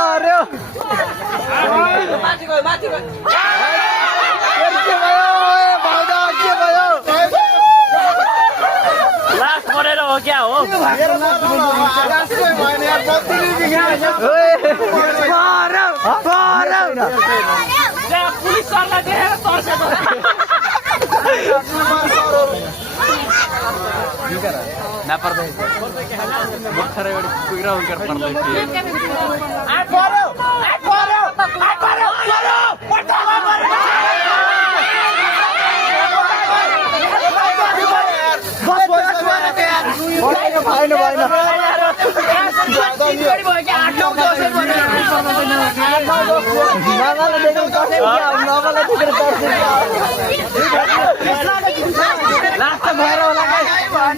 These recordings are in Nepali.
पर्यो लास्ट परेर हो क्या हो पुलिस सरलाई देखेर तर्सेको नपर्दै भर्खरै एउटा कुखुरा उकेर पर्दै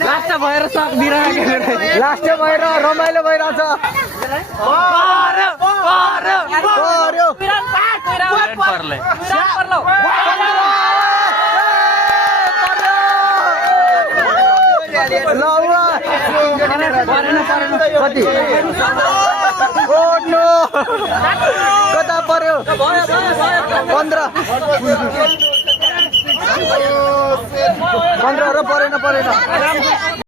लास्ट भएर सब बिराएको लास्ट भएर रमाइलो भइरहेछ कति कता पर्यो 15 र परेन